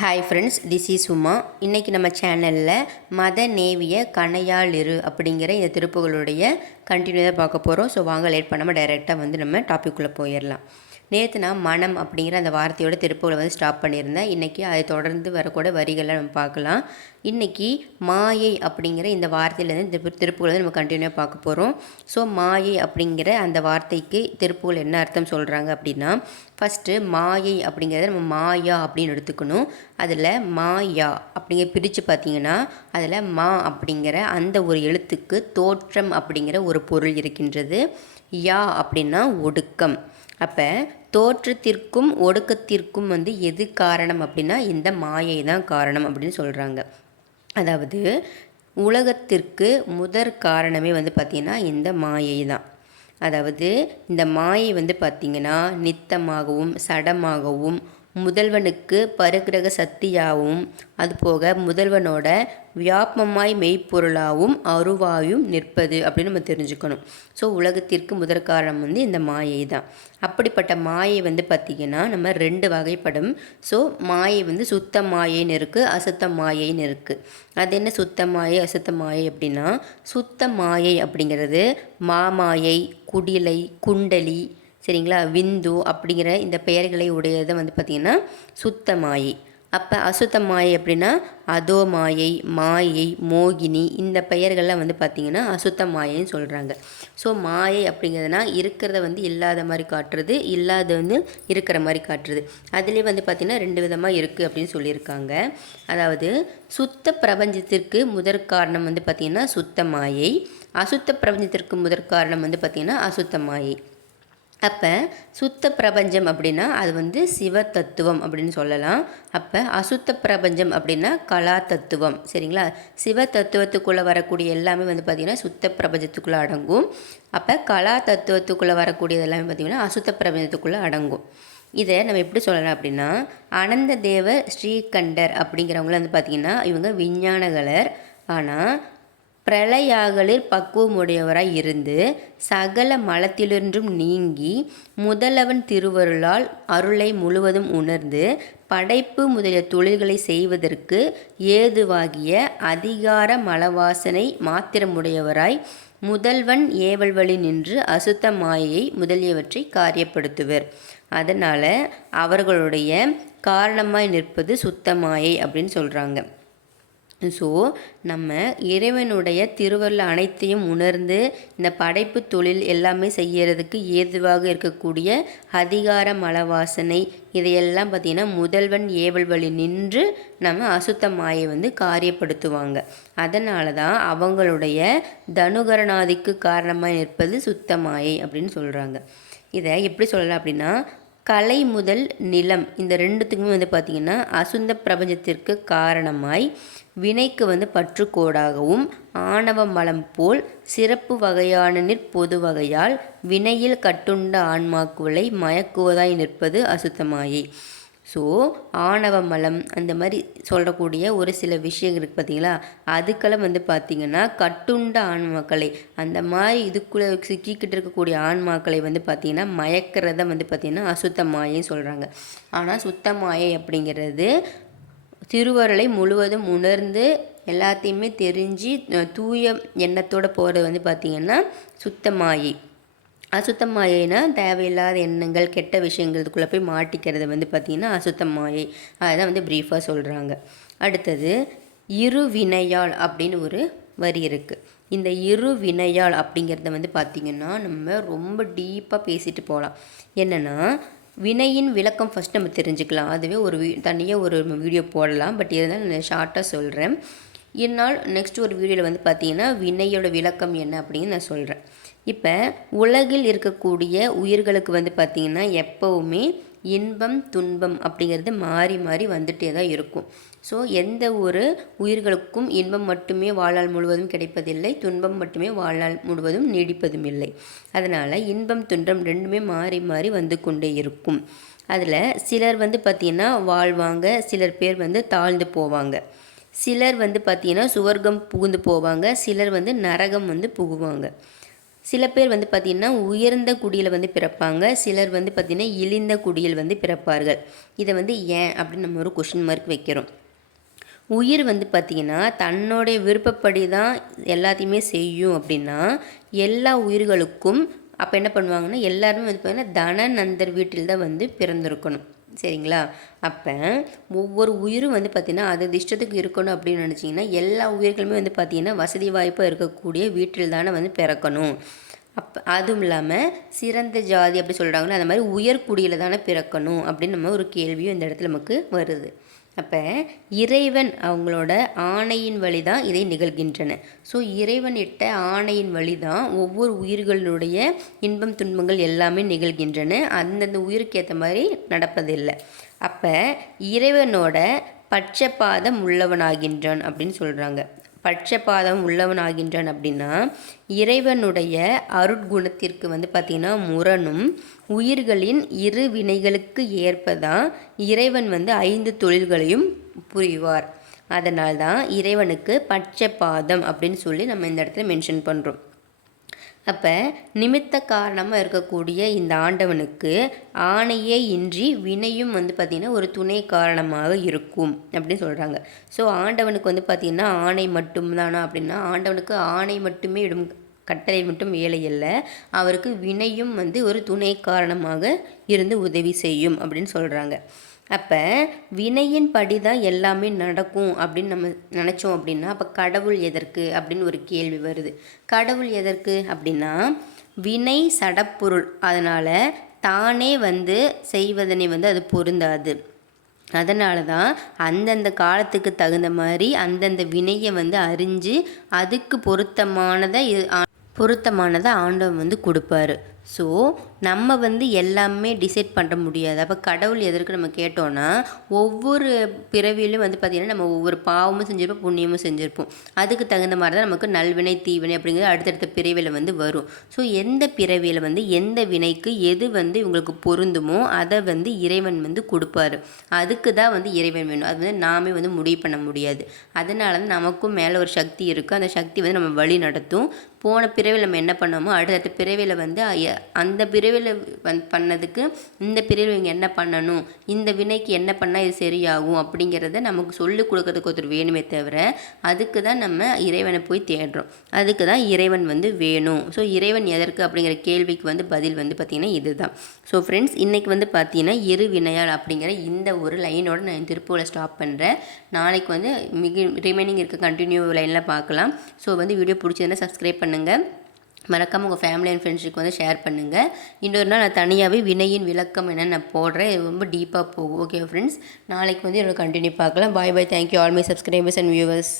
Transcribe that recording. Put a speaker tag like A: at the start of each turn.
A: Hi friends this is Uma இன்றைக்கி நம்ம சேனலில் மத நேவிய கணையாளிரு அப்படிங்கிற இந்த திருப்புகளுடைய கண்டினியூவாக பார்க்க போகிறோம் ஸோ வாங்க லேட் பண்ணாமல் டைரெக்டாக வந்து நம்ம டாபிக்குள்ளே போயிடலாம். நேற்று நான் மனம் அப்படிங்கிற அந்த வார்த்தையோட திருப்புகளை வந்து ஸ்டாப் பண்ணியிருந்தேன். இன்றைக்கி அதை தொடர்ந்து வரக்கூட வரிகளை நம்ம பார்க்கலாம். இன்றைக்கி மாயை அப்படிங்கிற இந்த வார்த்தையிலேருந்து திருப்பு திருப்புகளை வந்து நம்ம கண்டினியூவாக பார்க்க போகிறோம் ஸோ மாயை அப்படிங்கிற அந்த வார்த்தைக்கு திருப்புகள் என்ன அர்த்தம் சொல்கிறாங்க அப்படின்னா ஃபஸ்ட்டு மாயை அப்படிங்கிறத நம்ம மாயா அப்படின்னு எடுத்துக்கணும். அதில் மாயா அப்படிங்கிற பிரித்து பார்த்தீங்கன்னா அதில் மா அப்படிங்கிற அந்த ஒரு எழுத்துக்கு தோற்றம் அப்படிங்கிற ஒரு பொருள் இருக்கின்றது. யா அப்படின்னா ஒடுக்கம். அப்போ தோற்றத்திற்கும் ஒடுக்கத்திற்கும் வந்து எது காரணம் அப்படின்னா இந்த மாயை தான் காரணம் அப்படின்னு சொல்கிறாங்க அதாவது உலகத்திற்கு முதற் காரணமே வந்து பார்த்திங்கன்னா இந்த மாயை தான் அதாவது இந்த மாயை வந்து பார்த்திங்கன்னா நித்தமாகவும் சடமாகவும் முதல்வனுக்கு பருகிரக சக்தியாகவும் அதுபோக முதல்வனோட வியாபமாய் மெய்ப்பொருளாகவும் அருவாயும் நிற்பது அப்படின்னு நம்ம தெரிஞ்சுக்கணும். ஸோ உலகத்திற்கு முதற் காரணம் வந்து இந்த மாயை தான். அப்படிப்பட்ட மாயை வந்து பார்த்திங்கன்னா நம்ம ரெண்டு வகைப்படும். ஸோ மாயை வந்து சுத்த மாயைன்னு இருக்குது அசுத்த மாயைன்னு இருக்குது அது என்ன சுத்த மாயை அசுத்த மாயை அப்படின்னா சுத்த மாயை அப்படிங்கிறது மாமாயை குடிலை குண்டலி சரிங்களா? விந்து அப்படிங்கிற இந்த பெயர்களை உடையதை வந்து பார்த்திங்கன்னா சுத்த மாயை. அப்போ அசுத்த மாயை அப்படின்னா அதோ மாயை மாயை மோகினி இந்த பெயர்கள்லாம் வந்து பார்த்திங்கன்னா அசுத்த மாயைன்னு சொல்கிறாங்க ஸோ மாயை அப்படிங்கிறதுனா இருக்கிறத வந்து இல்லாத மாதிரி காட்டுறது இல்லாத வந்து இருக்கிற மாதிரி காட்டுறது. அதுலேயே வந்து பார்த்திங்கன்னா ரெண்டு விதமாக இருக்குது அப்படின்னு சொல்லியிருக்காங்க. அதாவது சுத்த பிரபஞ்சத்திற்கு முதற் காரணம் வந்து பார்த்திங்கன்னா சுத்த மாயை. அசுத்த பிரபஞ்சத்திற்கு முதற் காரணம் வந்து பார்த்திங்கன்னா அசுத்த மாயை. அப்போ சுத்த பிரபஞ்சம் அப்படின்னா அது வந்து சிவ தத்துவம் அப்படின்னு சொல்லலாம். அப்போ அசுத்த பிரபஞ்சம் அப்படின்னா கலா தத்துவம். சரிங்களா? சிவ தத்துவத்துக்குள்ளே வரக்கூடிய எல்லாமே வந்து பார்த்திங்கன்னா சுத்த பிரபஞ்சத்துக்குள்ளே அடங்கும். அப்போ கலா தத்துவத்துக்குள்ளே வரக்கூடியது எல்லாமே பார்த்திங்கன்னா அசுத்த பிரபஞ்சத்துக்குள்ளே அடங்கும். இதை நம்ம எப்படி சொல்லலாம் அப்படின்னா அனந்த தேவ ஸ்ரீகண்டர் அப்படிங்கிறவங்கள வந்து பார்த்திங்கன்னா இவங்க விஞ்ஞானகலர். ஆனால் பிரளயாகலில் பக்குவமுடையவராய் இருந்து சகல மலத்திலின்றும் நீங்கி முதலவன் திருவருளால் அருளை முழுவதும் உணர்ந்து படைப்பு முதலிய தொழில்களை செய்வதற்கு ஏதுவாகிய அதிகார மலவாசனை மாத்திரமுடையவராய் முதல்வன் ஏவல் வழி நின்று அசுத்த மாயையை முதலியவற்றை காரியப்படுத்துவர். அதனால் அவர்களுடைய காரணமாய் நிற்பது சுத்தமாயை அப்படின்னு சொல்கிறாங்க ஸோ நம்ம இறைவனுடைய திருவருள் அனைத்தையும் உணர்ந்து இந்த படைப்பு தொழில் எல்லாமே செய்யறதுக்கு ஏதுவாக இருக்கக்கூடிய அதிகார மலவாசனை இதையெல்லாம் பார்த்திங்கன்னா முதல்வன் ஏவல் வழி நின்று நம்ம அசுத்த மாயை வந்து காரியப்படுத்துவாங்க. அதனால தான் அவங்களுடைய தனுகரணாதிக்கு காரணமாக நிற்பது சுத்தமாயை அப்படின்னு சொல்கிறாங்க இதை எப்படி சொல்லலாம் அப்படின்னா கலை முதல் நிலம் இந்த ரெண்டுத்துக்குமே வந்து பார்த்திங்கன்னா அசுந்த பிரபஞ்சத்திற்கு காரணமாய் வினைக்கு வந்து பற்றுக்கோடாகவும் ஆணவ மலம் போல் சிறப்பு வகையான நிற்பொது வகையால் வினையில் கட்டுண்ட ஆன்மாக்குவலை மயக்குவதாய் நிற்பது அசுத்தமாயே. ஸோ ஆணவ மலம் அந்த மாதிரி சொல்லக்கூடிய ஒரு சில விஷயங்கள் இருக்குது பார்த்தீங்களா அதுக்கெல்லாம் வந்து பார்த்திங்கன்னா கட்டுண்ட ஆன்மாக்களை அந்த மாதிரி இதுக்குள்ளே சிக்கிக்கிட்டு இருக்கக்கூடிய ஆன்மாக்களை வந்து பார்த்திங்கன்னா மயக்கிறத வந்து பார்த்திங்கன்னா அசுத்த மாயைன்னு சொல்கிறாங்க ஆனால் சுத்த மாயை அப்படிங்கிறது திருவருளை முழுவதும் உணர்ந்து எல்லாத்தையுமே தெரிஞ்சு தூய எண்ணத்தோடு போகிறது வந்து பார்த்திங்கன்னா சுத்தமாயி அசுத்த மாயைனா தேவையில்லாத எண்ணங்கள் கெட்ட விஷயங்களுக்குள்ளே போய் மாட்டிக்கிறது வந்து பார்த்திங்கன்னா அசுத்த மாயை அதுதான் வந்து ப்ரீஃபாக சொல்கிறாங்க அடுத்தது இரு வினையாள் அப்படின்னு ஒரு வரி இருக்குது இந்த இரு வினையாள் அப்படிங்கிறத வந்து பார்த்திங்கன்னா நம்ம ரொம்ப டீப்பாக பேசிட்டு போகலாம் என்னென்னா வினையின் விளக்கம் ஃபஸ்ட் நம்ம தெரிஞ்சுக்கலாம். அதுவே ஒரு வீ தனியாக ஒரு வீடியோ போடலாம். பட் இருந்தாலும் நான் ஷார்ட்டாக சொல்கிறேன் இந்நாள் நெக்ஸ்ட் ஒரு வீடியோவில் வந்து பார்த்தீங்கன்னா வினையோட விளக்கம் என்ன அப்படின்னு நான் சொல்கிறேன் இப்போ உலகில் இருக்கக்கூடிய உயிர்களுக்கு வந்து பார்த்திங்கன்னா எப்போவுமே இன்பம் துன்பம் அப்படிங்கிறது மாறி மாறி வந்துட்டே தான் இருக்கும். ஸோ எந்த ஒரு உயிர்களுக்கும் இன்பம் மட்டுமே வாழ்நாள் முழுவதும் கிடைப்பதில்லை துன்பம் மட்டுமே வாழ்நாள் முழுவதும் நீடிப்பதும் இல்லை. அதனால் இன்பம் துன்பம் ரெண்டுமே மாறி மாறி வந்து கொண்டே இருக்கும். அதில் சிலர் வந்து பார்த்திங்கன்னா வாழ்வாங்க சிலர் பேர் வந்து தாழ்ந்து போவாங்க. சிலர் வந்து பார்த்திங்கன்னா சுவர்க்கம் புகுந்து போவாங்க சிலர் வந்து நரகம் வந்து புகுவாங்க. சில பேர் வந்து பார்த்திங்கன்னா உயர்ந்த குடியில் வந்து பிறப்பாங்க சிலர் வந்து பார்த்திங்கன்னா இழிந்த குடியில் வந்து பிறப்பார்கள். இதை வந்து ஏன் அப்படின்னு நம்ம ஒரு கொஷின் மார்க் வைக்கிறோம். உயிர் வந்து பார்த்திங்கன்னா தன்னுடைய விருப்பப்படி தான் எல்லாத்தையுமே செய்யும் அப்படின்னா எல்லா உயிர்களுக்கும் அப்போ என்ன பண்ணுவாங்கன்னா எல்லாருமே வந்து பார்த்திங்கன்னா தனநந்தர் வீட்டில் தான் வந்து பிறந்திருக்கணும். சரிங்களா? அப்போ ஒவ்வொரு உயிரும் வந்து பார்த்திங்கன்னா அது இஷ்டத்துக்கு இருக்கணும் அப்படின்னு நினச்சிங்கன்னா எல்லா உயிர்களுமே வந்து பார்த்திங்கன்னா வசதி வாய்ப்பாக இருக்கக்கூடிய வீட்டில் தானே வந்து பிறக்கணும். அப்போ அதுவும் இல்லாமல் சிறந்த ஜாதி அப்படி சொல்கிறாங்களோ அந்த மாதிரி உயர்குடியில் தானே பிறக்கணும் அப்படின்னு நம்ம ஒரு கேள்வியும் இந்த இடத்துல நமக்கு வருது. அப்போ இறைவன் அவங்களோட ஆணையின் வழி தான் இதை நிகழ்கின்றன. ஸோ இறைவன் இட்ட ஆணையின் வழி தான் ஒவ்வொரு உயிர்களுடைய இன்பம் துன்பங்கள் எல்லாமே நிகழ்கின்றன. அந்தந்த உயிருக்கு ஏற்ற மாதிரி நடப்பதில்லை. அப்போ இறைவனோட பட்சபாதம் உள்ளவனாகின்றான் அப்படின்னு சொல்கிறாங்க பட்சபாதம் உள்ளவனாகின்றான் அப்படின்னா இறைவனுடைய அருட்குணத்திற்கு வந்து பார்த்திங்கன்னா முரணும் உயிர்களின் இரு வினைகளுக்கு ஏற்பதான் இறைவன் வந்து ஐந்து தொழில்களையும் புரிவார். அதனால்தான் இறைவனுக்கு பட்சபாதம் அப்படின்னு சொல்லி நம்ம இந்த இடத்துல மென்ஷன் பண்ணுறோம் அப்போ நிமித்த காரணமாக இருக்கக்கூடிய இந்த ஆண்டவனுக்கு ஆணையே இன்றி வினையும் வந்து பார்த்திங்கன்னா ஒரு துணை காரணமாக இருக்கும் அப்படின்னு சொல்கிறாங்க ஸோ ஆண்டவனுக்கு வந்து பார்த்திங்கன்னா ஆணை மட்டும்தானா அப்படின்னா ஆண்டவனுக்கு ஆணை மட்டுமே இடும் கட்டளை மட்டும் வேலை அல்ல. அவருக்கு வினையும் வந்து ஒரு துணை காரணமாக இருந்து உதவி செய்யும் அப்படின்னு சொல்கிறாங்க அப்போ வினையின் படி தான் எல்லாமே நடக்கும் அப்படின்னு நம்ம நினச்சோம் அப்படின்னா அப்போ கடவுள் எதற்கு அப்படின்னு ஒரு கேள்வி வருது. கடவுள் எதற்கு அப்படின்னா வினை சடப்பொருள். அதனால் தானே வந்து செய்வதனை வந்து அது பொருந்தாது. அதனால தான் அந்தந்த காலத்துக்கு தகுந்த மாதிரி அந்தந்த வினையை வந்து அறிஞ்சு அதுக்கு பொருத்தமானதை பொருத்தமானதை ஆண்டவன் வந்து கொடுப்பாரு. ஸோ நம்ம வந்து எல்லாமே டிசைட் பண்ண முடியாது. அப்போ கடவுள் எதற்கு நம்ம கேட்டோன்னா ஒவ்வொரு பிறவியிலும் வந்து பார்த்திங்கன்னா நம்ம ஒவ்வொரு பாவமும் செஞ்சுருப்போம் புண்ணியமும் செஞ்சுருப்போம். அதுக்கு தகுந்த மாதிரி தான் நமக்கு நல்வினை தீவினை அப்படிங்கிறது அடுத்தடுத்த பிறவியில் வந்து வரும். ஸோ எந்த பிறவியில் வந்து எந்த வினைக்கு எது வந்து இவங்களுக்கு பொருந்துமோ அதை வந்து இறைவன் வந்து கொடுப்பாரு. அதுக்கு தான் வந்து இறைவன் வேணும். அது வந்து நாமே வந்து முடிவு பண்ண முடியாது. அதனால வந்து நமக்கும் மேலே ஒரு சக்தி இருக்குது அந்த சக்தி வந்து நம்ம வழி நடத்தும் போன பிறவியில் நம்ம என்ன பண்ணோமோ அடுத்தடுத்த பிறவியில் வந்து அந்த பிரிவில் வந் பண்ணதுக்கு இந்த பிரிவில் இவங்க என்ன பண்ணணும்? இந்த வினைக்கு என்ன பண்ணால் இது சரியாகும் அப்படிங்கிறத நமக்கு சொல்லிக் கொடுக்கறதுக்கு ஒருத்தர் வேணுமே தவிர அதுக்கு தான் நம்ம இறைவனை போய் தேடுறோம். அதுக்கு தான் இறைவன் வந்து வேணும். ஸோ இறைவன் எதற்கு அப்படிங்கிற கேள்விக்கு வந்து பதில் வந்து பார்த்திங்கன்னா இதுதான். ஸோ ஃப்ரெண்ட்ஸ் இன்றைக்கி வந்து பார்த்தீங்கன்னா இரு வினையால் அப்படிங்கிற இந்த ஒரு லைனோட நான் திருப்பூரில் ஸ்டாப் பண்ணுறேன் நாளைக்கு வந்து மிக ரிமைனிங் இருக்க கண்டினியூ லைனில் பார்க்கலாம். ஸோ வந்து வீடியோ பிடிச்சதுன்னா சப்ஸ்கிரைப் பண்ணுங்கள் மறக்காமல் உங்கள் ஃபேமிலி அண்ட் ஃப்ரெண்ட்ஸுக்கு வந்து ஷேர் பண்ணுங்கள் இன்னொரு நாள் நான் தனியாகவே வினையின் விளக்கம் என்ன நான் போடுறேன். இது ரொம்ப டீப்பாக போகும். ஓகே ஃப்ரெண்ட்ஸ் நாளைக்கு வந்து என்னோட கண்டினியூ பார்க்கலாம். Bye bye thank you all my subscribers and viewers